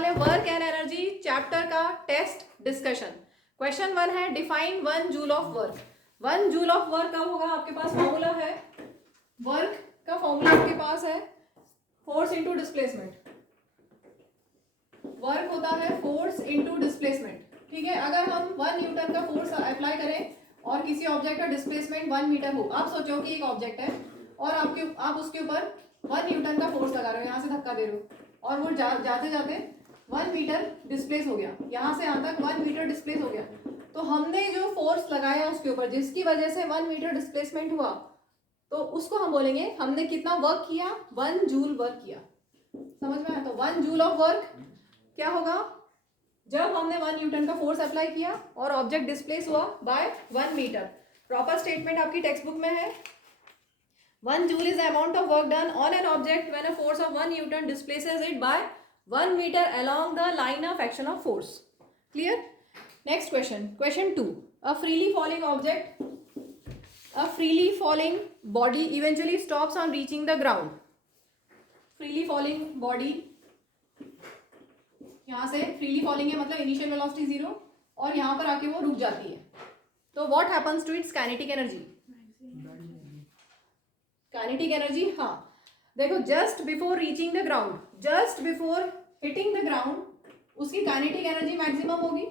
वाले work and energy chapter का test discussion. Question 1 है define 1 joule of work. 1 joule of work कब होगा? आपके पास फॉर्मूला है, वर्क का फॉर्मूला आपके पास है फोर्स इनटू डिस्प्लेसमेंट। वर्क होता है फोर्स इनटू डिस्प्लेसमेंट, ठीक है। अगर हम 1 न्यूटन का फोर्स अप्लाई करें और किसी ऑब्जेक्ट का डिस्प्लेसमेंट 1 मीटर हो, आप सोचो कि एक ऑब्जेक्ट है और आप उसके ऊपर 1 न्यूटन का फोर्स लगा रहे हो, यहाँ से धक्का दे रहे हो और वो जाते जाते 1 मीटर डिस्प्लेस हो गया, यहाँ से यहाँ तक 1 मीटर डिस्प्लेस हो गया। तो हमने जो फोर्स लगाया उसके ऊपर जिसकी वजह से 1 मीटर डिस्प्लेसमेंट हुआ, तो उसको हम बोलेंगे हमने कितना वर्क किया, 1 जूल वर्क किया। समझ में आया? तो 1 जूल ऑफ वर्क क्या होगा? जब हमने 1 न्यूटन का फोर्स अप्लाई किया और ऑब्जेक्ट डिस्प्लेस हुआ बाय 1 मीटर। प्रॉपर स्टेटमेंट आपकी टेक्स्ट बुक में है। 1 joule is the amount of work done on an object when a force of 1 Newton displaces it by 1 meter along the line of action of force. Clear? Next question. Question 2. A freely falling object, a freely falling body eventually stops on reaching the ground. Freely falling body, यहाँ से freely falling है मतलब initial velocity 0 और यहाँ पर आके वो रुक जाती है। तो what happens to its kinetic energy? Kinetic energy, हाँ देखो, just before reaching the ground, just before hitting the ground उसकी काइनेटिक एनर्जी मैक्सिमम होगी,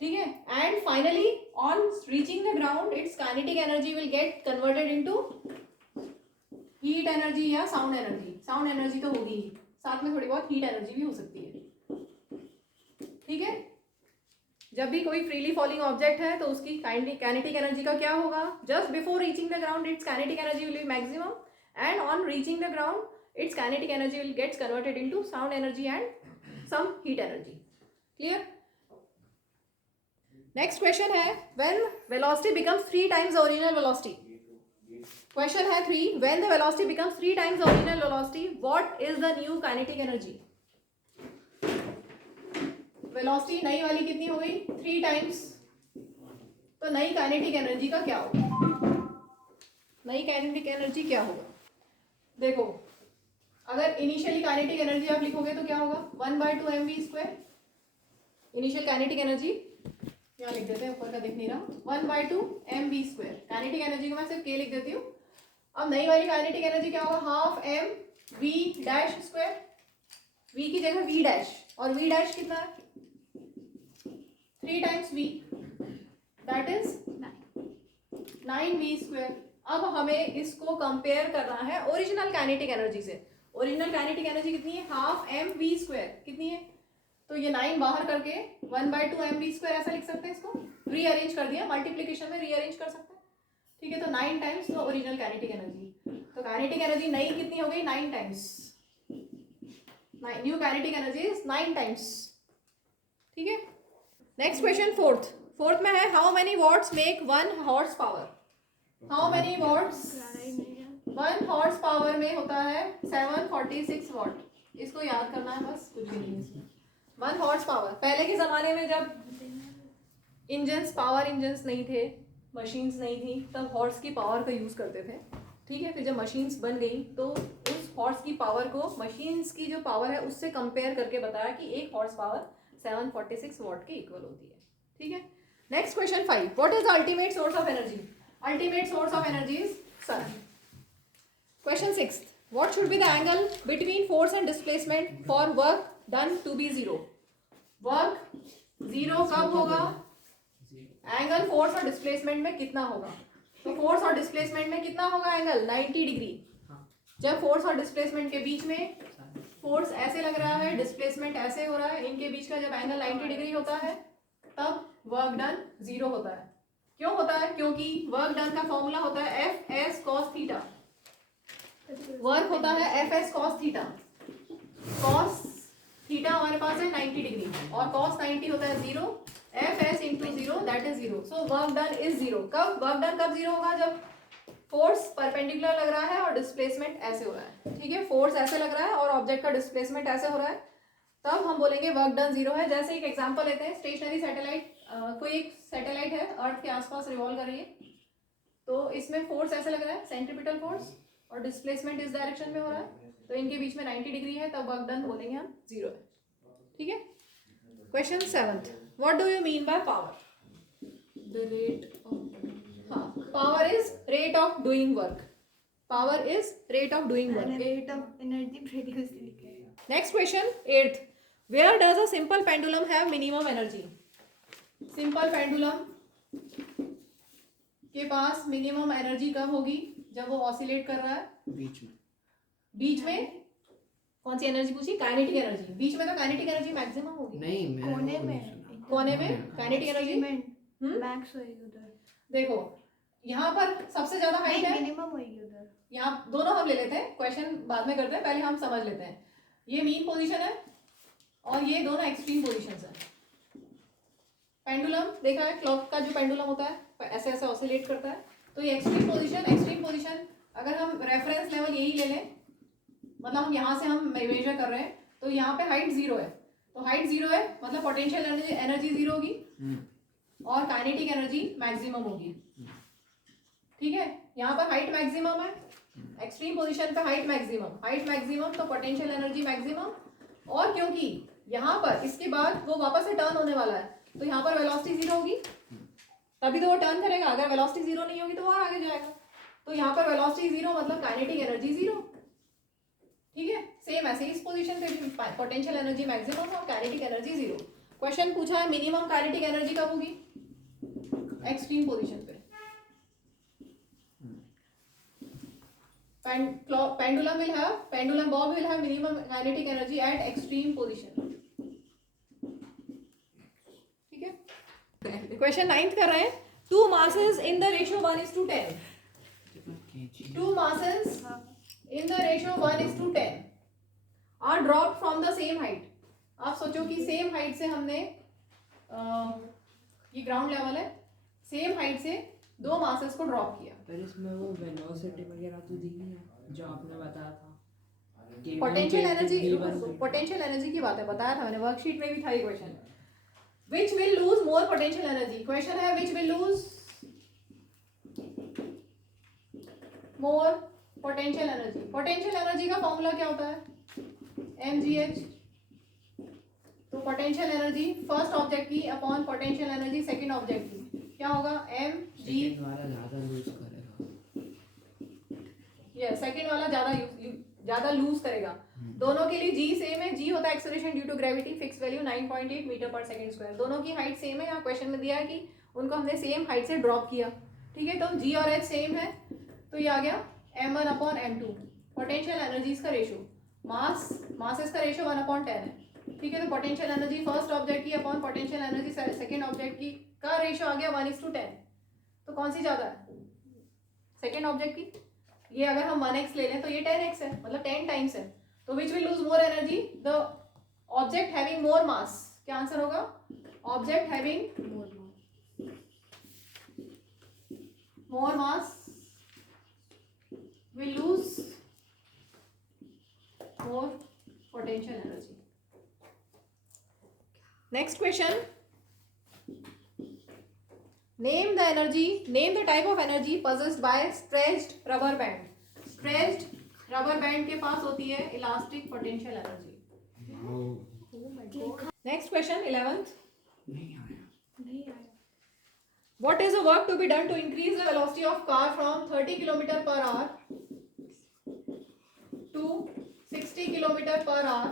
ठीक है। And finally on reaching the ground its kinetic energy will get converted into heat energy या sound energy. Sound energy तो होगी ही, साथ में थोड़ी बहुत हीट एनर्जी भी हो सकती है, ठीक है। जब भी कोई फ्रीली फॉलिंग ऑब्जेक्ट है तो उसकी काइनेटिक एनर्जी का क्या होगा? Just before reaching the ground its kinetic energy will be maximum and on reaching the ground its kinetic energy will gets converted into sound energy and some heat energy. Clear? Next question है when velocity becomes 3 times the original velocity। Question है 3, when the velocity becomes 3 times the original velocity what is the new kinetic energy? Velocity नई वाली कितनी हो गई? 3 times। तो नई kinetic energy का क्या होगा? नई काइनेटिक एनर्जी क्या होगा? देखो, अगर इनिशियली काइनेटिक एनर्जी आप लिखोगे तो क्या होगा? 1/2 mv²। इनिशियल काइनेटिक एनर्जी यहाँ लिख देते हैं, ऊपर का दिख नहीं रहा, 1/2 mv²। काइनेटिक एनर्जी को मैं सिर्फ k लिख देती हूँ। अब नई वाली काइनेटिक एनर्जी क्या होगा? Half mv'²। v की जगह v' और v' कितना है? 3 times v, that is 9v²। अब हमें इसको कंपेयर करना है ओरिजिनल काइनेटिक एनर्जी से। ओरिजिनल काइनेटिक एनर्जी कितनी है? Half mv²। कितनी है? तो ये 9 बाहर करके 1/2 mv² ऐसा लिख सकते हैं, इसको रीअरेंज कर दिया, मल्टीप्लीकेशन में रीअरेंज कर सकते हैं, ठीक है। तो 9 times तो ओरिजिनल काइनेटिक एनर्जी, तो काइनेटिक एनर्जी नई कितनी हो गई? 9 times। New kinetic energy is 9 times, ठीक है। नेक्स्ट क्वेश्चन फोर्थ में है how many watts make 1 horse power. How many watts 1 horse power में होता है? 746 वॉट। इसको याद करना है बस, कुछ भी नहीं है इसमें। 1 हॉर्स पावर, पहले के ज़माने में जब इंजन्स, पावर इंजन्स नहीं थे, मशीन्स नहीं थी, तब हॉर्स की पावर का यूज़ करते थे, ठीक है। फिर जब मशीन्स बन गई तो उस हॉर्स की पावर को मशीन्स की जो पावर है उससे कंपेयर करके बताया कि 1 हॉर्स पावर 746 वॉट के इक्वल होती है, ठीक है। Next question 5, what is the ultimate source of energy? Ultimate source of energy is sun. Question 6, what should be the angle between force and displacement for work done to be 0। Work 0 कब होगा? Angle force और displacement में कितना होगा? तो force और displacement में कितना होगा एंगल? 90 डिग्री। जब फोर्स और डिस्प्लेसमेंट के बीच में फोर्स ऐसे लग रहा है, डिस्प्लेसमेंट ऐसे हो रहा है, इनके बीच का जब एंगल 90 डिग्री होता है तब वर्क डन 0 होता है। क्यों होता है? क्योंकि वर्क डन का फॉर्मूला होता है Fs cos थीटा। वर्क होता है Fs cos theta. cos theta हमारे पास है 90 डिग्री और cos 90 होता है 0। Fs into 0 that is 0। So work done is 0। कब वर्क डन कब 0 होगा? जब फोर्स परपेंडिकुलर लग रहा है और डिस्प्लेसमेंट ऐसे हो रहा है, ठीक है। फोर्स ऐसे लग रहा है और ऑब्जेक्ट का डिस्प्लेसमेंट ऐसे हो रहा है, तब हम बोलेंगे वर्क डन 0 है। जैसे एक एग्जांपल लेते हैं, स्टेशनरी सैटेलाइट, कोई एक सैटेलाइट है, अर्थ के आसपास रिवॉल्व कर रही है, तो इसमें फोर्स ऐसे लग रहा है, सेंट्रीपिटल फोर्स, और डिस्प्लेसमेंट इस डायरेक्शन में हो रहा है, तो इनके बीच में 90 डिग्री है, तब वर्क डन बोलेंगे हम 0 है. ठीक है. Question 7th, what do you mean by power? The rate of, हाँ, power is rate of doing work. Power is rate of doing work. Rate of energy produce लिखा है. Next question 8th, where does a simple pendulum have minimum energy? Simple pendulum के पास minimum energy कब होगी? जब वो oscillate कर रहा है बीच में. बीच में कौन सी एनर्जी पूछी? Kinetic energy. बीच में तो काइनेटिक एनर्जी मैक्सिमम होगी. नहीं, मैं कोने वो में. नहीं सुना. कोने में काइनेटिक एनर्जी मैक्स होएगी उधर. देखो यहाँ पर सबसे ज्यादा हाइट है, मिनिमम होएगी उधर. यहाँ दोनों हम ले लेते हैं, क्वेश्चन बाद में करते हैं, पहले हम समझ लेते हैं. ये मीन पोजीशन है और ये दोनों एक्सट्रीम पोजीशंस हैं. पेंडुलम देखा है, क्लॉक का जो पेंडुलम होता है ऐसे ऐसे ऑसिलेट करता है. तो ये एक्सट्रीम पोजीशन अगर हम रेफरेंस लेवल यही ले लें, मतलब हम यहाँ से हम मेजर कर रहे हैं, तो यहाँ पे हाइट 0 है. तो हाइट 0 है मतलब पोटेंशियल एनर्जी 0 होगी और काइनेटिक एनर्जी मैक्सिमम होगी. ठीक है. यहाँ पर हाइट मैक्सिमम है, एक्सट्रीम पोजीशन पे हाइट मैक्सिमम तो पोटेंशियल एनर्जी मैक्सिमम. और क्योंकि यहाँ पर इसके बाद वो वापस से टर्न होने वाला है, तो यहाँ पर वेलोसिटी 0 होगी, तभी तो वो टर्न करेगा. अगर वेलोसिटी 0 नहीं होगी तो वो और आगे जाएगा. तो यहाँ पर वेलोसिटी 0 मतलब काइनेटिक एनर्जी 0. ठीक है. सेम ऐसे इस पोजीशन पे पोटेंशियल एनर्जी मैक्सिमम और काइनेटिक एनर्जी 0. क्वेश्चन पूछा है मिनिमम काइनेटिक एनर्जी कब होगी? एक्सट्रीम पोजीशन पे. pendulum bob will have minimum kinetic energy at extreme position. ठीक है. क्वेश्चन 9th कर रहे हैं. 2 masses in the ratio 1:10. 2 masses in the ratio 1:10 are dropped from the same height. आप सोचो कि सेम हाइट से हमने ये ग्राउंड लेवल है, सेम हाइट से 2 मासेस को ड्रॉप किया. पर इसमें वो वेलोसिटी वगैरह तो दी नहीं है जो आपने बताया था. पोटेंशियल एनर्जी की बात है, बताया था मैंने, वर्कशीट में भी था ये question. Which will lose more potential energy? Question है which will lose more potential energy. Potential energy का फॉर्मूला क्या होता है? mgh. तो पोटेंशियल एनर्जी फर्स्ट ऑब्जेक्ट की upon potential energy second object की क्या होगा? mg. वाला ज्यादा लूज करेगा. ये सेकंड वाला ज्यादा लूज करेगा. दोनों के लिए g सेम है. g होता है acceleration due to gravity, fix value 9.8 metre per second square. दोनों की हाइट सेम है. यहाँ क्वेश्चन में दिया है कि उनको हमने सेम हाइट से ड्रॉप किया. ठीक है. तो g और h सेम है, तो ये आ गया m1 upon m2. Potential energies का रेशो, मासेस का रेशो 1/10 है. ठीक है. तो पोटेंशियल एनर्जी फर्स्ट ऑब्जेक्ट की upon potential energy second object की का रेशो आ गया 1:10. तो कौन सी ज्यादा है? सेकंड ऑब्जेक्ट की. ये अगर हम 1x ले लें तो ये 10x है, मतलब 10 टाइम्स है. तो which will lose more energy? The object having more mass. क्या आंसर होगा? Object having more mass will lose more potential energy. Next question. Name the type of energy possessed by stretched rubber band. Stretched rubber band के पास होती है elastic potential energy. Next question 11th. नहीं आया. What is the work to be done to increase the velocity of car from 30 km per hour to 60 km per hour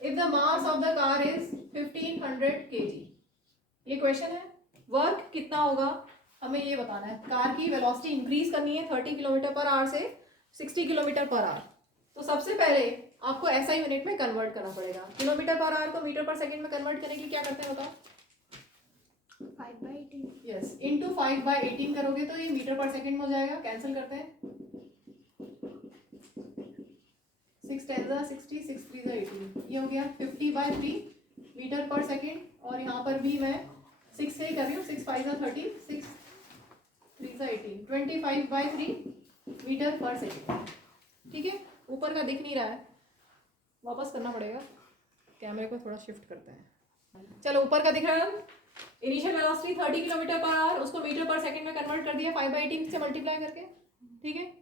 if the mass of the car is 1500 kg? ये question है. Work कितना होगा हमें ये बताना है. Car की velocity increase करनी है 30 km पर आवर से 60 km पर आवर. तो सबसे पहले आपको ऐसा यूनिट में कन्वर्ट करना पड़ेगा. किलोमीटर पर आवर को मीटर पर सेकंड में कन्वर्ट करने के लिए क्या करते हैं बताओ? 5/18. यस, इंटू 5/18 करोगे तो ये मीटर पर सेकंड में हो जाएगा. कैंसिल करते हैं. 6 10 60, 6 3 18. ये हो गया 50/3 मीटर पर सेकंड. और यहाँ पर भी मैं 6 से ही कर रही हूँ. 6 5 30, 6 3 18, 25/3 मीटर पर सेकंड. ठीक है. ऊपर का दिख नहीं रहा है, वापस करना पड़ेगा. कैमरे को थोड़ा शिफ्ट करते हैं. चलो, ऊपर का दिख रहा है. Initial velocity 30 km per hour, उसको मीटर पर सेकंड में कन्वर्ट कर दिया 5/18 से मल्टीप्लाई करके. ठीक है.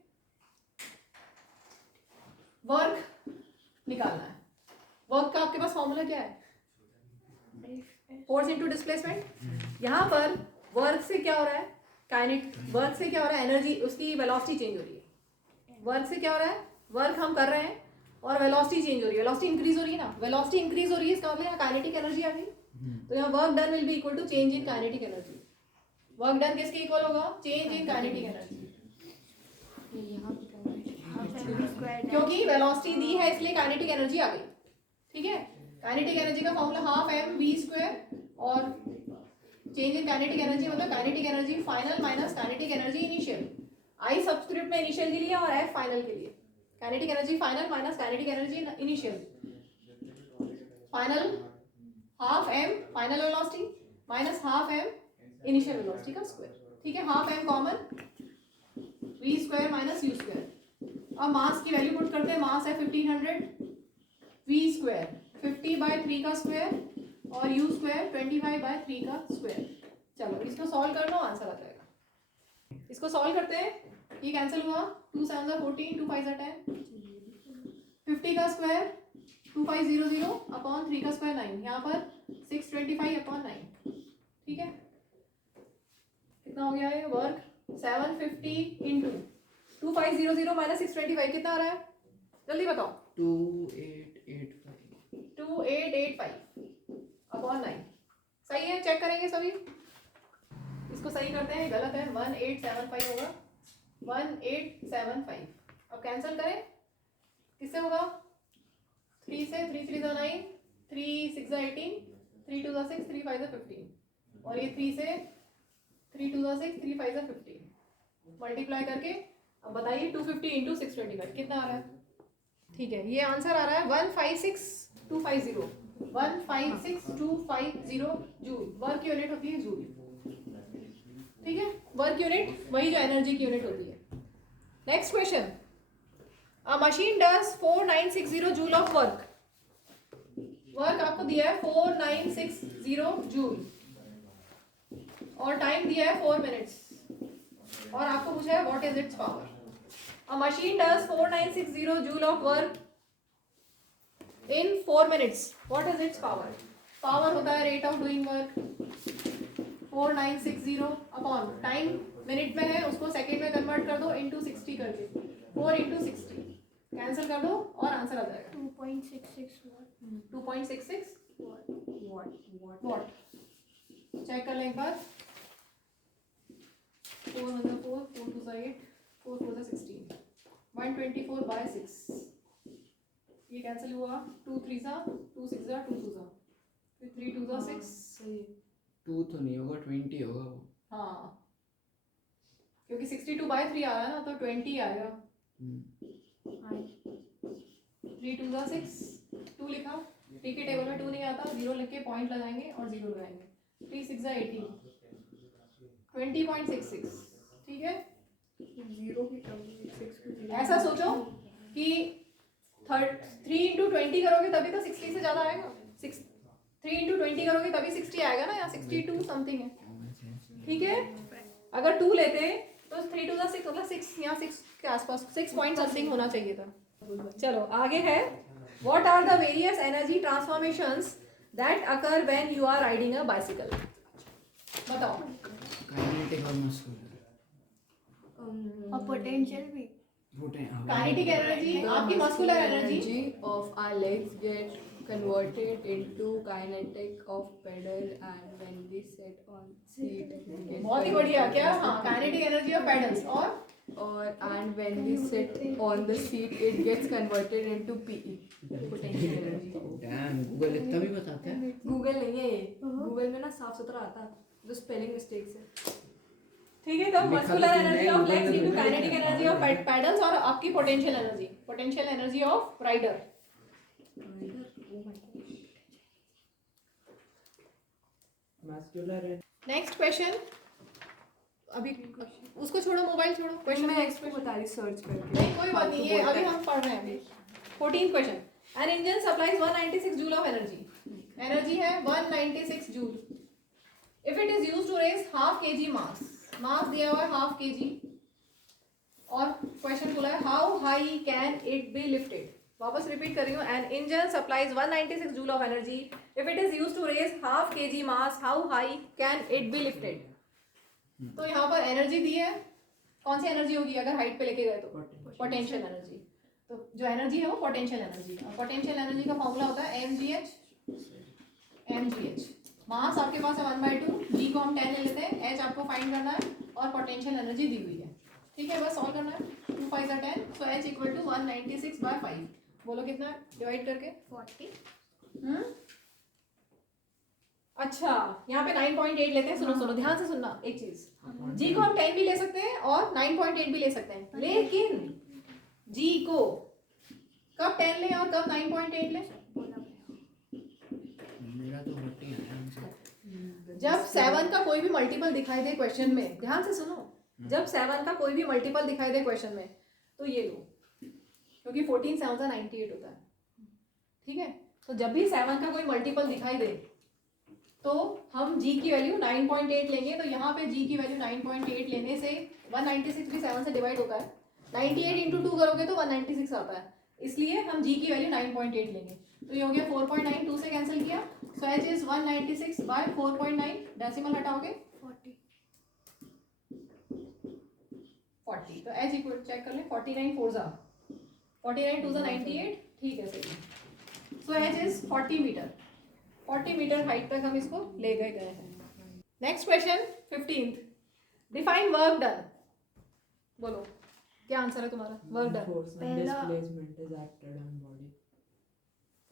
वर्क निकालना है। वर्क का आपके पास फॉर्मूला क्या है? Force into displacement. यहाँ पर वर्क से क्या हो रहा है? वर्क से क्या हो रहा है? एनर्जी, उसकी वेलोसिटी चेंज हो रही है। वर्क से क्या हो रहा है? वर्क हम कर रहे हैं और वेलोसिटी चेंज हो रही है, वेलोसिटी इंक्रीज हो रही है ना, वेलोसिटी इंक्रीज हो रही है, इसका मतलब यहाँ काइनेटिक एनर्जी आ गई। तो यहाँ work done will be equal to change in kinetic energy. Work done किसके इक्वल होगा? Change in kinetic energy. यहाँ पे क्योंकि वेलोसिटी दी है इसलिए काइनेटिक एनर्जी आ गई। ठीक है, काइनेटिक एनर्जी का formula half M V square और चेंज इन काइनेटिक एनर्जी मतलब kinetic energy final minus kinetic energy initial. I subscript में इनिशियल के लिए और एफ फाइनल के लिए। Kinetic energy final minus kinetic energy initial. Final half M final velocity minus half M initial velocity का square. ठीक है, half M common, V square minus you square. अब मास की वैल्यू पुट करते हैं। मास है 1500, वी स्क्वायर 50/3 का square और यू स्क्वायर 25/3 का स्क्वायर। चलो इसको सॉल्व कर लो, आंसर आ जाएगा। इसको सॉल्व करते हैं, ये कैंसिल हुआ, 2 7 14, 2 5 10, 50 का स्क्वायर 2500 अपॉन 3 का स्क्वायर 9, यहाँ पर 625/9। ठीक है, कितना हो गया है वर्क? 750 इंटू 2500 माइनस 625 कितना आ रहा है? जल्दी बताओ। 2885 2885 अपॉन 9। सही है, चेक करेंगे सभी। इसको सही करते हैं, गलत है, 1875 होगा, 1875। अब कैंसिल करें, किससे होगा? 3 से, 3 3 9, 3 6 18, 3 2 6, 3 5 15 और ये 3 से 3 2 6, 3 5 15 मल्टीप्लाई करके अब बताइए 250 इंटू 625 कितना आ रहा है? ठीक है, ये आंसर आ रहा है 156250, 156250 जूल। वर्क यूनिट होती है जूल। ठीक है, वर्क यूनिट वही जो एनर्जी की यूनिट होती है। Next question, a machine does 4960 joule of work. Work आपको दिया है 4960 जूल और टाइम दिया है 4 मिनट्स और आपको पूछा है what is it's power. A machine does 4960 joule of work in 4 minutes, what is it's power? Power होता है rate of doing work, 4960 upon time minute में है, उसको सेकेंड में कन्वर्ट कर दो इनटू 60 करके, 4 इंटू 60 कैंसिल कर दो और आंसर आ जाएगा 2.66 watt 2.66 वॉट वॉट। चेक कर लें एक बार। 4 1 4, 4 2 8, 4 4 16, 124/6। ये कैंसिल हुआ, 2 3 2 6 2 2 फिर 3 2 6। सही है। 2 तो नहीं होगा, 20 होगा वो। हाँ, क्योंकि 62/3 आ रहा है ना, तो 20 आएगा। 3 2 6, 2 लिखा, 3 के टेबल में 2 नहीं आता, 0 लिख के पॉइंट लगाएंगे और 0 लगाएंगे। 3 6 18, 20.66। ठीक है, 0 की टर्म में 6 की 0। ऐसा सोचो कि 3 इंटू 20 करोगे तभी तो 60 से ज़्यादा आएगा। 3 इंटू 20 करोगे तभी 60 आएगा ना, यहाँ 62 समथिंग है। ठीक है, अगर 2 लेते तो 3 2 6 मतलब 6, यहाँ 6 के आसपास 6 पॉइंट समथिंग होना चाहिए था। चलो आगे है, what are the various energy transformations that occur when you are riding a bicycle. बताओ। काइनेटिक और मस्कुलर। और पोटेंशियल भी। काइनेटिक एनर्जी आपकी muscular energy of our legs get converted into kinetic of pedal, and when we sit on seat it gets बहुत ही बढ़िया। क्या? हाँ, kinetic energy of pedals और and when we sit on the seat it gets converted into PE, potential energy। Dam, Google इतना भी बताता है। Google नहीं है ये, गूगल में ना साफ सुथरा आता, जो स्पेलिंग मिस्टेक्स है। ठीक है, तो लिखा मस्कुलर तो एनर्जी तुमने ऑफ Google लेग्स में इनटू थोड़ी काइनेटिक लिखा एनर्जी ऑफ पेडल्स और आपकी potential energy of rider. Next question, अभी उसको छोड़ो, मोबाइल छोड़ो, क्वेश्चन मैं नेक्स्ट इसको बता रही सर्च करके। नहीं कोई बात नहीं, ये अभी हम पढ़ रहे हैं। अभी 14 question, an engine supplies 196 joule of energy. Energy है 196 joule. If it is used to raise half kg mass, mass दिया हुआ है हाफ kg और क्वेश्चन बोला है how high can it be lifted. वापस रिपीट कर रही हूँ. An engine supplies 196 joule of energy if it is used to raise half kg mass. How high can it be lifted. तो यहाँ पर एनर्जी दी है. कौन सी एनर्जी होगी अगर हाइट पे लेके गए तो? Potential energy. तो जो एनर्जी है वो पोटेंशियल एनर्जी. और पोटेंशियल एनर्जी का फॉर्मूला होता है mgh. मास आपके पास है 1/2. जी को हम 10 ले लेते हैं. एच आपको फाइंड करना है और पोटेंशियल एनर्जी दी हुई है. ठीक है, बस सॉल्व करना है. 2 5 10. So H equal to 196/5. बोलो कितना डिवाइड करके? 40. अच्छा, यहाँ पे 9.8 लेते हैं. सुनो ध्यान से सुनना एक चीज. जी को हम 10 भी ले सकते हैं और 9.8 भी ले सकते हैं. लेकिन जी को कब 10 लें और कब 9.8 लें? मेरा तो 40 है. जब 7 का कोई भी मल्टीपल दिखाई दे क्वेश्चन में, ध्यान से सुनो. जब 7 का कोई भी मल्टीपल दिखाई दे क्वेश्चन में तो ये लो, क्योंकि 14 7 का 98 होता है. ठीक है, तो जब भी 7 का कोई मल्टीपल दिखाई दे तो हम g की वैल्यू 9.8 लेंगे. तो यहाँ पे g की वैल्यू 9.8 लेने से 196 भी 7 से डिवाइड होता है. 98 इंटू 2 करोगे तो 196 आता है. इसलिए हम g की वैल्यू 9.8 लेंगे. तो ये हो गया 4.9. 2 से कैंसिल किया. सो h इज 196/4.9. डेसिमल हटाओगे 40. तो h इक्वल चेक कर ले. 49 4 जा 49 2 जा 98. ठीक है, सही है. So h is 40 metre. 40 metre height तक हम इसको ले गए हैं. Next question 15th. Define work done. बोलो क्या आंसर है तुम्हारा? Work done. Force and पहला- displacement is acted on body.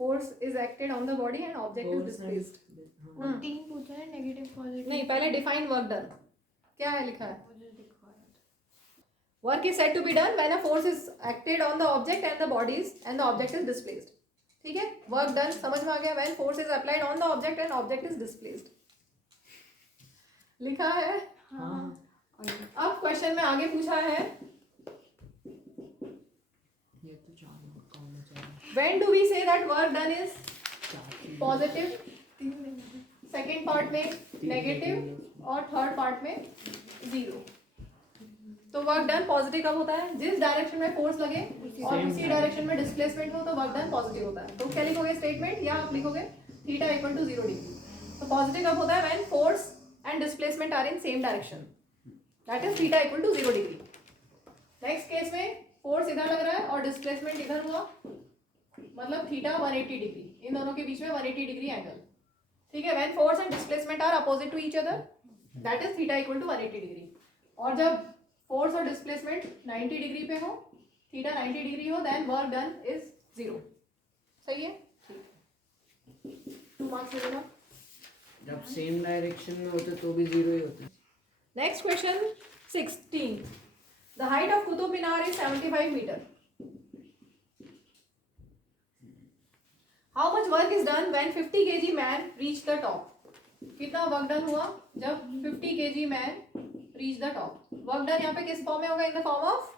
Force is acted on the body and object is Force and displaced. हाँ, 3 पूछा है. Negative positive. नहीं, पहले डिफाइन वर्क डन क्या है लिखा है? Work is said to be done when a force is acted on the object and the bodies and the object is displaced. ठीक है, वर्क डन समझ में आ गया. When force is applied on the object and object is displaced लिखा है. हाँ. अब question में आगे पूछा है ये तो 4 मार्क का होना चाहिए. When do we say that work done is 4 positive, 3 negative. Second part में नेगेटिव और थर्ड पार्ट में 0. तो वर्क डन पॉजिटिव कब होता है? जिस डायरेक्शन में फोर्स लगे और Same उसी डायरेक्शन में डिस्प्लेसमेंट हो तो वर्क डन पॉजिटिव होता है. तो क्या लिखोगे स्टेटमेंट, या आप लिखोगे थीटा इक्वल टू 0 डिग्री. तो पॉजिटिव कब होता है? When force and displacement are in same direction, that is theta equal to 0 degree. Next case में फोर्स इधर लग रहा है और डिस्प्लेसमेंट इधर हुआ, मतलब थीटा 180 डिग्री. इन दोनों के बीच में 180 डिग्री एंगल. ठीक है, when force and displacement are opposite to each other, that is theta equal to 180 degree. और जब फोर्स और डिस्प्लेसमेंट 90 डिग्री पे हो, थीटा 90 डिग्री हो, देन वर्क डन इज 0. सही है, ठीक है. 2 मार्क्स मिलेगा. जब सेम डायरेक्शन में होते तो भी 0 ही होता है. Next question 16. The height of Qutub Minar is 75 metre. How much work is done when 50 kg man reach the top. कितना वर्क डन हुआ जब 50 kg man reach the top? Work done यहाँ पे किस फॉर्म में होगा? In the form of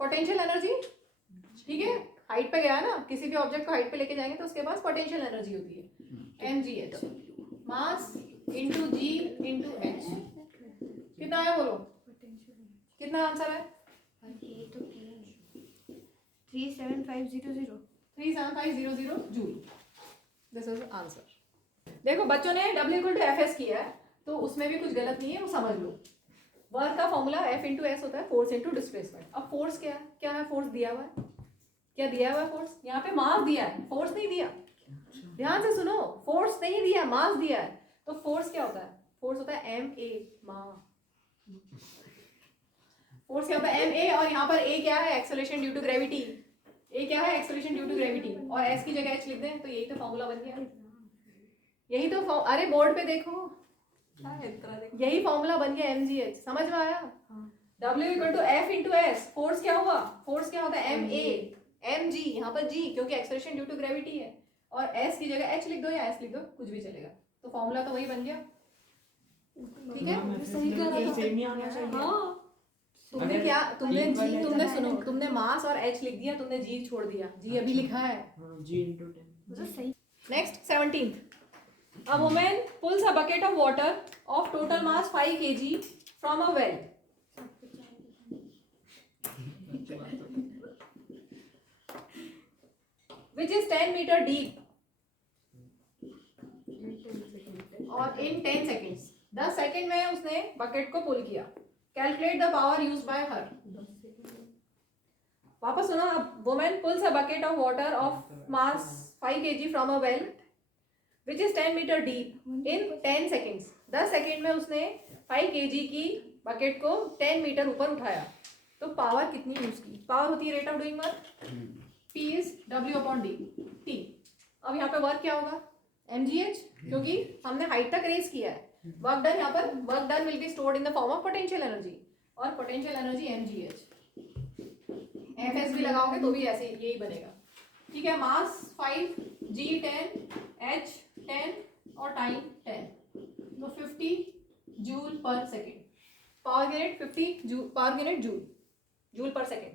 potential energy. ठीक है, हाइट पे गया ना, किसी भी ऑब्जेक्ट को हाइट पे लेके जाएंगे तो उसके पास पोटेंशियल एनर्जी होती है mgh. मास इंटू जी इंटू एच. कितना है बोलो? कितना आंसर है? ये तो 37500. 37500 जूल. This is answer. देखो बच्चों ने W इक्वल टू एफ किया है तो उसमें भी कुछ गलत नहीं है, वो समझ लो. वर्क का फॉर्मूला F इंटू एस होता है, फोर्स इंटू डिस्प्लेसमेंट. अब फोर्स क्या है? क्या है? फोर्स दिया हुआ है. क्या दिया हुआ है? फोर्स. यहाँ पे मास दिया है, फोर्स नहीं दिया. ध्यान से सुनो, फोर्स नहीं दिया, मास दिया है. तो फोर्स क्या होता है? फोर्स होता है ma, फोर्स क्या होता है? ma. और यहाँ पर a क्या है? Acceleration due to gravity. a क्या है? Acceleration due to gravity. और s की जगह h लिख दें तो यही तो फॉर्मूला बन गया. यही तो अरे बोर्ड पे देखो, यही फॉर्मूला बन गया mgh. समझ में आया? W equal to F into S. Force क्या हुआ? फोर्स क्या होता है? ma. mg, यहाँ पर g क्योंकि एक्सेलरेशन ड्यू टू ग्रेविटी है. और s की जगह h लिख दो या s लिख दो, कुछ भी चलेगा. तो फॉर्मूला तो वही बन गया. ठीक है, सही कर सेम ही आना चाहिए. हाँ. तुमने क्या, तुमने g, तुमने सुनो, तुमने मास और h लिख दिया, तुमने g छोड़ दिया. g अभी लिखा है. हाँ, G into 10. तो सही. Next 17th. A woman pulls a bucket of water of total mass 5 kg from a well. Which is 10 metre deep और इन 10 सेकेंड्स, 10 सेकेंड में उसने बकेट को पुल किया. Calculate the power use by her. वापस सुनो. अब women pulls a bucket of water of mass 5 kg from a well which is 10 metre deep in 10 seconds. 10 second में उसने 5 kg की बकेट को 10 मीटर ऊपर उठाया. तो पावर कितनी यूज की? पावर होती है rate of doing work. P is W/D T. अब यहाँ पे वर्क क्या होगा? mgh, क्योंकि हमने हाइट तक रेज किया है. वर्क डन, यहाँ पर work done will be stored in the form of potential energy, और पोटेंशियल एनर्जी mgh. fs भी लगाओगे तो भी ऐसे यही बनेगा. ठीक है. मास 5, g 10, h 10 और टाइम 10. तो 50 जूल पर second. Power unit 50 joule, power unit joule पर सेकेंड.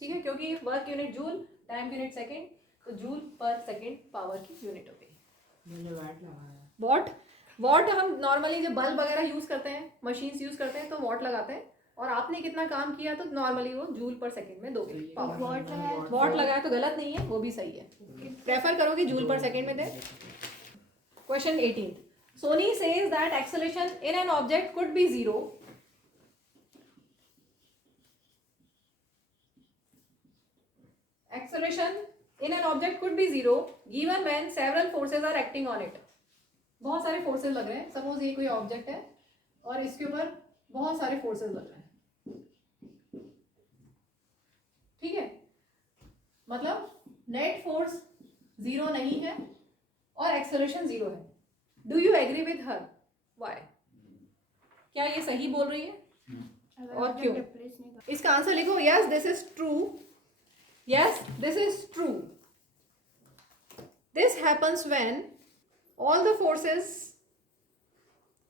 ठीक है, क्योंकि work unit joule, time unit second, तो जूल पर सेकेंड पावर की यूनिट हो गई. मैंने वैट लगाया. वॉट हम नॉर्मली जब बल्ब वगैरह यूज करते हैं, मशीन्स यूज करते हैं तो वॉट लगाते हैं. और आपने कितना काम किया तो नॉर्मली वो जूल पर सेकेंड में दोगे पावर. वॉट लगाया तो गलत नहीं है, वो भी सही है. प्रेफर करोगे जूल पर सेकेंड में दे. Question 18. Soni says that acceleration in an object could be 0. Acceleration in an object could be 0 given when several forces are acting on it. बहुत सारे फोर्सेस लग रहे हैं. सपोज ये कोई ऑब्जेक्ट है और इसके ऊपर बहुत सारे फोर्सेस लग रहे हैं. ठीक है, मतलब नेट फोर्स 0 नहीं है और एक्सेलरेशन 0 है. Do you agree with her? Why? क्या ये सही बोल रही है? और क्यों? इसका आंसर लिखो. Yes this is true. Yes, this is true. This happens when all the forces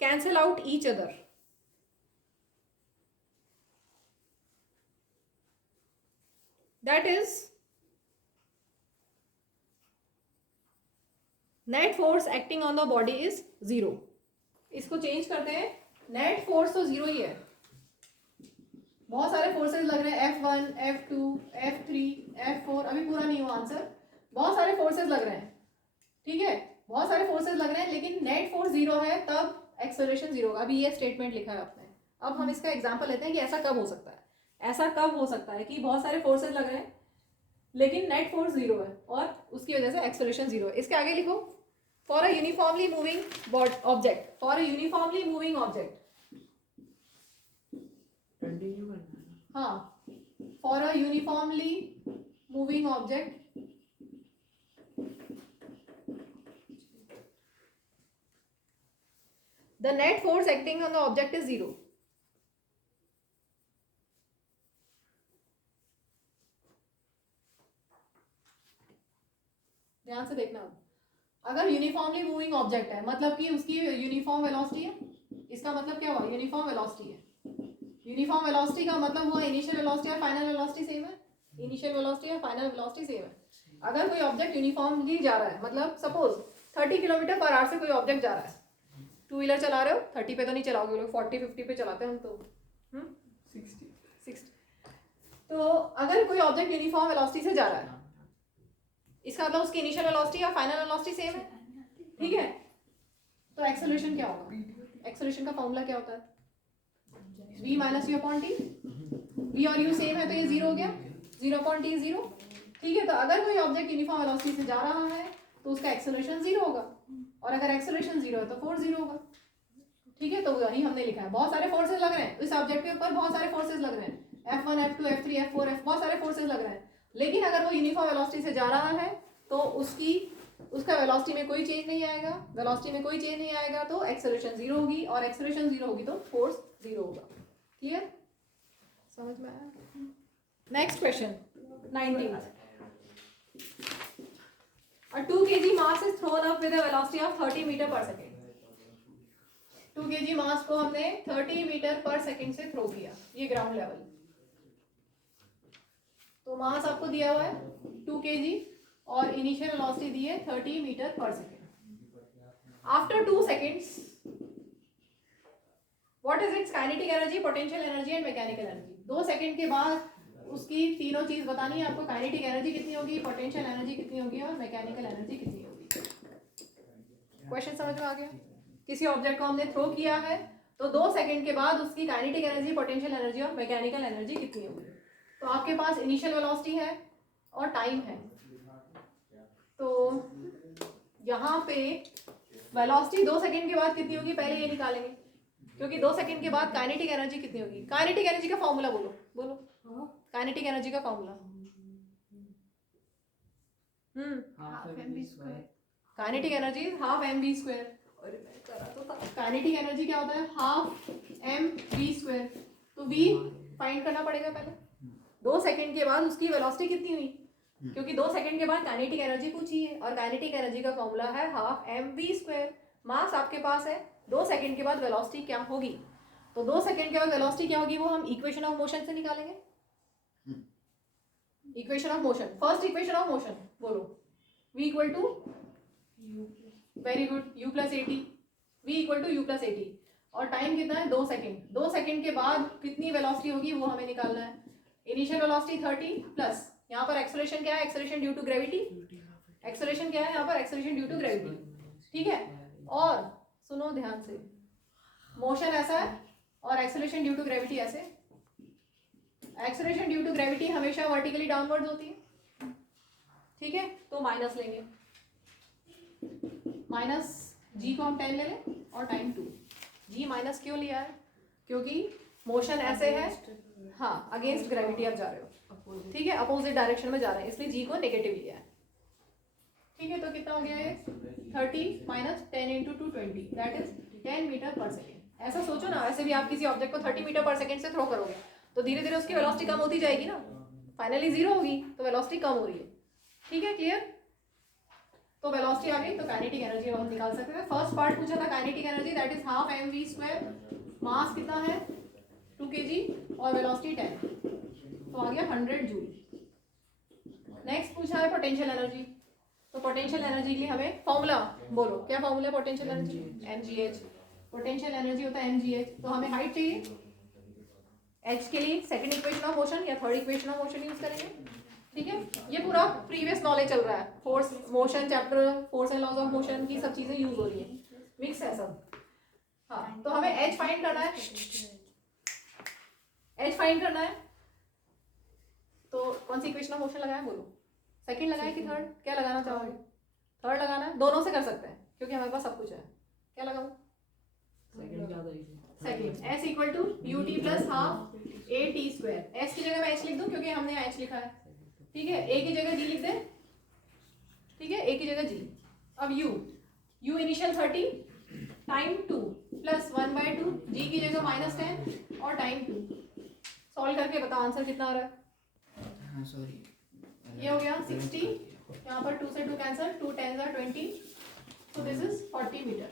cancel out each other. That is, net force acting on the body is 0. इसको चेंज करते हैं. नेट फोर्स तो 0 ही है. बहुत सारे forces लग रहे हैं. F1, F2, F3, F4. अभी पूरा नहीं हुआ आंसर. बहुत सारे फोर्सेस लग रहे हैं. ठीक है, बहुत सारे फोर्सेस लग रहे हैं, लेकिन नेट फोर्स 0 है तब एक्सेलरेशन 0 होगा. अभी ये स्टेटमेंट लिखा है आपने. अब हम इसका एग्जांपल लेते हैं कि ऐसा कब हो सकता है. ऐसा कब हो सकता है कि बहुत सारे फोर्सेस लग रहे हैं लेकिन नेट फोर्स 0 है और उसकी वजह से एक्सेलरेशन 0 है. इसके आगे लिखो. For a uniformly moving object. For a uniformly moving object. Continue करना है. हाँ, for a uniformly moving object the net force acting on the object is 0. ध्यान से देखना. अगर यूनिफॉर्मली मूविंग ऑब्जेक्ट है मतलब कि उसकी यूनिफॉर्म वेलोसिटी है. इसका मतलब क्या हुआ? यूनिफॉर्म वेलोसिटी है. यूनिफॉर्म वेलोसिटी का मतलब हुआ इनिशियल वेलोसिटी और फाइनल वेलोसिटी सेम है. इनिशियल वेलोसिटी और फाइनल वेलोसिटी सेम है. अगर कोई ऑब्जेक्ट यूनिफॉर्मली जा रहा है, मतलब सपोज 30 किलोमीटर पर आवर से कोई ऑब्जेक्ट जा रहा है. टू व्हीलर चला रहे हो, 30 पे तो नहीं चलाओगे लोग, 40-50 पे चलाते हैं हम तो. 60. तो अगर कोई ऑब्जेक्ट यूनिफॉर्म वेलोसिटी से जा रहा है, इसका मतलब उसकी इनिशियल वेलोसिटी और फाइनल वेलोसिटी सेम है. ठीक है, तो एक्सेलरेशन क्या होगा? एक्सेलरेशन का फॉर्मूला क्या होता है? v minus u upon T. v और u सेम है तो ये 0 हो गया. 0 अपॉन टी 0. ठीक है, तो अगर कोई ऑब्जेक्ट यूनिफॉर्म वेलोसिटी से जा रहा है तो उसका एक्सेलरेशन 0 होगा, और अगर एक्सेलरेशन 0 है तो फोर्स 0 होगा. ठीक है, तो वही हमने लिखा है. बहुत सारे फोर्सेस लग रहे हैं इस ऑब्जेक्ट के ऊपर. बहुत सारे फोर्सेस लग रहे हैं. F1, F2, F3, F4, बहुत सारे फोर्सेस लग रहे हैं. लेकिन अगर वो यूनिफॉर्म वेलोसिटी से जा रहा है तो उसका वेलोसिटी में कोई चेंज नहीं आएगा. वेलोसिटी में कोई चेंज नहीं आएगा तो एक्सेलरेशन 0 होगी, और एक्सेलरेशन 0 होगी तो फोर्स 0 होगा. क्लियर? समझ में आया? Next question 19. A 2 kg mass is thrown up with a velocity of 30 meter per second. 2 kg मास को हमने 30 मीटर पर सेकेंड से थ्रो किया. ये ग्राउंड लेवल. तो मास आपको दिया हुआ है 2 kg और इनिशियल वेलोसिटी दी है 30 metre per second. After 2 seconds what is it's kinetic energy, potential energy and mechanical energy? 2 second के बाद उसकी तीनों चीज बतानी है आपको। काइनेटिक एनर्जी कितनी होगी, पोटेंशियल एनर्जी कितनी होगी और मैकेनिकल एनर्जी कितनी होगी। क्वेश्चन समझ में आ गया? किसी ऑब्जेक्ट को हमने थ्रो किया है तो 2 सेकंड के बाद उसकी काइनेटिक एनर्जी, पोटेंशियल एनर्जी और मैकेनिकल एनर्जी कितनी होगी। तो आपके पास इनिशियल वेलोसिटी है और टाइम है, तो यहाँ पे वेलोसिटी 2 सेकंड के बाद कितनी होगी पहले ये निकालेंगे, क्योंकि 2 सेकंड के बाद काइनेटिक एनर्जी कितनी होगी। काइनेटिक एनर्जी का फॉर्मूला बोलो, बोलो काइनेटिक एनर्जी का formula. Half mv square. Kinetic energy half mv square. अरे मैं करा तो था। काइनेटिक एनर्जी क्या होता है, हाफ mv स्क्वायर। तो v फाइंड करना पड़ेगा पहले। 2 सेकंड के बाद उसकी वेलोसिटी कितनी हुई, क्योंकि 2 सेकंड के बाद काइनेटिक एनर्जी पूछी है और काइनेटिक एनर्जी का फॉर्मूला है हाफ mv स्क्वायर। मास आपके पास है, 2 सेकंड के बाद वेलोसिटी क्या होगी, तो 2 सेकंड के बाद वेलोसिटी क्या होगी वो हम इक्वेशन ऑफ मोशन से निकालेंगे। Equation of motion, first equation of motion बोलो, v equal to, very good, u plus a t, v equal to u plus a t. और टाइम कितना है 2 सेकंड। 2 सेकंड के बाद कितनी वेलोसिटी होगी वो हमें निकालना है। इनिशियल वेलोसिटी 30 प्लस यहाँ पर एक्सेलरेशन क्या है, acceleration due to gravity. Acceleration क्या है यहाँ पर, एक्सेलरेशन ड्यू टू ग्रेविटी, ठीक है। और सुनो ध्यान से, मोशन ऐसा है और एक्सेलरेशन ड्यू टू ग्रेविटी ऐसे। एक्सेलरेशन ड्यू टू ग्रेविटी हमेशा वर्टिकली डाउनवर्ड्स होती है, ठीक है। तो माइनस लेंगे, माइनस जी को हम 10 ले लें और टाइम 2। जी माइनस क्यों लिया है, क्योंकि मोशन ऐसे है, हाँ अगेंस्ट ग्रेविटी आप जा रहे हो, ठीक है, अपोजिट डायरेक्शन में जा रहे हैं, इसलिए जी को नेगेटिव लिया है, ठीक है। तो कितना हो गया ये 30 minus 10 into 220 that is 10 metre per second. ऐसा सोचो ना, वैसे भी आप किसी ऑब्जेक्ट को 30 मीटर पर सेकेंड से थ्रो करोगे तो धीरे धीरे उसकी वेलोसिटी कम होती जाएगी ना, फाइनली 0 होगी, तो वेलोसिटी कम हो रही है, ठीक है, क्लियर। तो वेलोसिटी आ गई तो काइनेटिक एनर्जी हम निकाल सकते हैं। फर्स्ट पार्ट पूछा था kinetic energy that is half mv square, mass कितना है 2 kg और वेलोसिटी 10, तो आ गया 100 जूल। नेक्स्ट पूछा है पोटेंशियल एनर्जी, तो पोटेंशियल एनर्जी के लिए हमें फॉर्मूला बोलो, क्या फॉर्मूला है potential energy, mgh। Potential energy होता है mgh। तो हमें हाइट चाहिए, h के लिए सेकंड इक्वेशन ऑफ मोशन या third equation of motion use करेंगे, ठीक है। ये पूरा प्रीवियस नॉलेज चल रहा है, force motion chapter, force and laws of motion की सब चीजें यूज हो रही है, मिक्स है सब। हाँ तो हमें h फाइंड करना है, h फाइंड करना है। तो कौन सी इक्वेशन ऑफ मोशन लगाए बोलो, सेकंड लगाए कि थर्ड, क्या लगाना चाहोगे, थर्ड लगाना है, दोनों से कर सकते हैं क्योंकि हमारे पास सब कुछ है। क्या लगाऊं, सेकंड ज्यादा easy. Second, s equal to ut plus half a t square. s की जगह मैं h लिख दूं क्योंकि हमने h लिखा है, ठीक है। a की जगह g लिख दे, ठीक है, a की जगह g। अब u initial 30, time 2 plus 1/2, g की जगह -10 और टाइम 2। सॉल्व करके बताओ आंसर कितना आ रहा है। हाँ सॉरी, ये हो गया 60, यहाँ पर 2 से 2 cancel, 2 10s are 20, so this is 40 metre.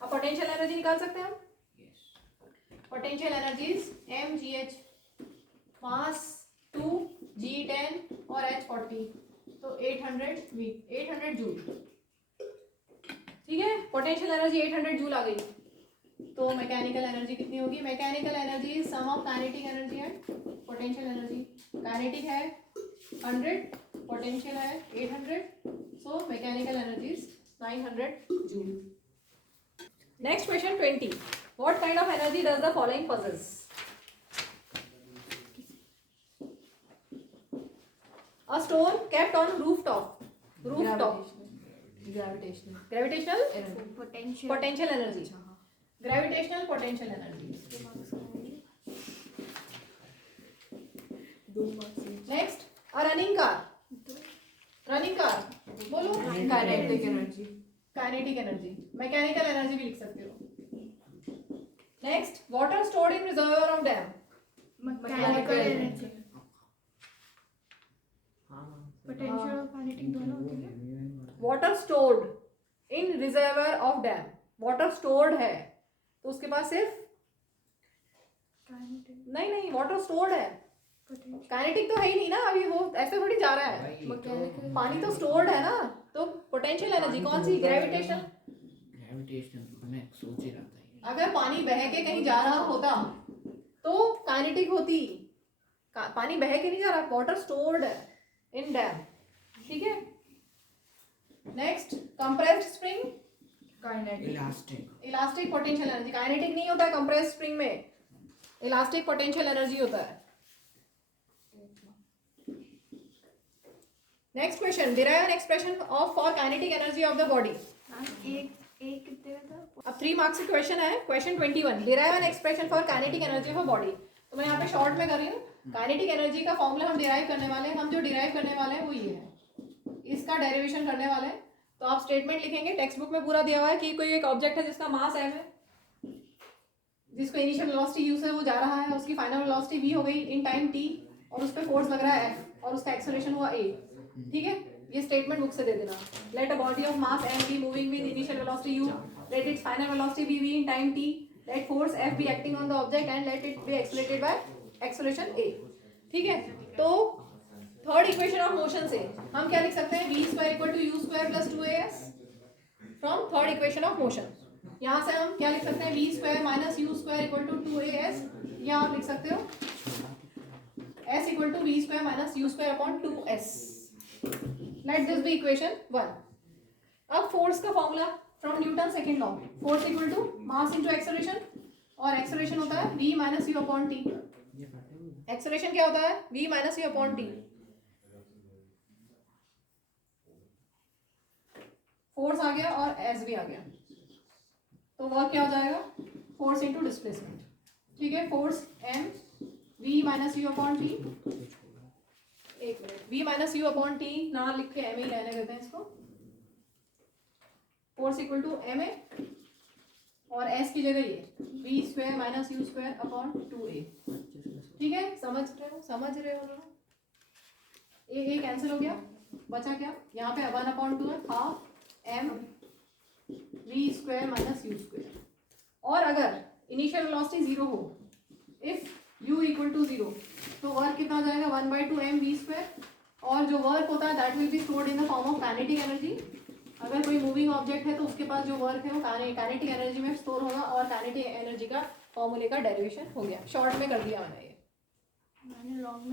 अब पोटेंशियल एनर्जी निकाल सकते हैं हम। Potential energy is mgh, mass 2, g10 और h 40, तो 800 जूल, ठीक है। पोटेंशियल एनर्जी 800 जूल आ गई, तो मैकेनिकल एनर्जी कितनी होगी। Mechanical energy some of kinetic energy है पोटेंशियल एनर्जी। काइनेटिक है 100, पोटेंशियल है 800, so mechanical energy is 900 joule. Next question 20, what kind of energy does the following possess? A stone kept on rooftop, Gravitational. gravitational potential potential energy, gravitational potential energy। Next, a running car, बोलो Kinetic energy. Kinetic energy, mechanical energy भी लिख सकते हो। Next, water stored in reservoir of dam, mechanical energy. हाँ potential और kinetic दोनों होती है। Water stored in reservoir of dam, water stored है तो उसके पास सिर्फ, काइनेटिक नहीं वाटर स्टोर्ड है, पोटेंशियल काइनेटिक तो है ही नहीं ना, अभी वो ऐसे थोड़ी जा रहा है, भाई पानी तो स्टोर्ड है ना। तो पोटेंशियल एनर्जी कौन सी, ग्रेविटेशनल। ग्रेविटेशनल, मैं सोच ही रहा था ये। अगर पानी बह के कहीं जा रहा होता तो काइनेटिक होती, पानी बह के नहीं जा रहा, वाटर स्टोर्ड है इन डैम, ठीक है। Next compressed spring, Kinetic. Elastic elastic potential energy. Kinetic नहीं होता है कंप्रेस्ड स्प्रिंग में, इलास्टिक पोटेंशियल एनर्जी होता है। Next question, derive an expression of for kinetic energy of the body. एक कितने का था? अब 3 मार्क्स की क्वेश्चन है। Question 21, derive an expression for kinetic energy of a body. तो मैं यहाँ पे शॉर्ट में कर रही हूँ। काइनेटिक एनर्जी का फॉर्मूला हम डिराइव करने वाले हैं। हम जो डिराइव करने वाले हैं वो ये है, इसका डेरिवेशन करने वाले हैं। तो आप स्टेटमेंट लिखेंगे, टेक्स्ट बुक में पूरा दिया हुआ है कि कोई एक ऑब्जेक्ट है जिसका मास m है, जिसको इनिशियल वेलोसिटी u से वो जा रहा है, उसकी फाइनल वेलोसिटी v हो गई इन टाइम t, और उस पर फोर्स लग रहा है F और उसका एक्सेलरेशन हुआ a, ठीक है। ये स्टेटमेंट बुक से दे देना। Let a body of mass m be moving with initial velocity u, let its final velocity be v in time t, let force F be acting on the object and let it be accelerated by acceleration a, ठीक है। तो third equation of motion से हम क्या लिख सकते हैं, v square equal to U square plus 2as from third equation of motion. यहाँ से हम क्या लिख सकते हैं, v square minus you square equal to 2as, या आप लिख सकते हो s equal to v square minus you square upon 2s। Let this be equation 1। अब फोर्स का formula from Newton second law, force equal to mass into acceleration, और acceleration होता है v minus u upon t. Acceleration क्या होता है, v minus u upon t. Force आ गया और एस भी आ गया, तो वर्क क्या हो जाएगा, फोर्स इनटू डिस्प्लेसमेंट, ठीक है। Force m v minus u upon t, एक minute, v minus u upon t ना लिख के m ही रहने देते हैं इसको। Force equal to m a और s की जगह ये v square minus you square upon 2a, ठीक है। समझ रहे हो ना? ये कैंसिल हो गया, बचा क्या, यहाँ पे 1/2 है, half m v square minus you square. और अगर इनिशियल वेलोसिटी 0 हो, इफ u इक्वल टू 0, तो वर्क कितना हो जाएगा, 1/2 m v स्क्वायर, और जो वर्क होता है that will be stored in the form of kinetic energy. अगर कोई मूविंग ऑब्जेक्ट है तो उसके पास जो वर्क है वो काइनेटिक एनर्जी में स्टोर होगा, और काइनेटिक एनर्जी का फॉर्मूले का डेरिवेशन हो गया। शॉर्ट में कर दिया मैंने ये। मैंने लॉन्ग में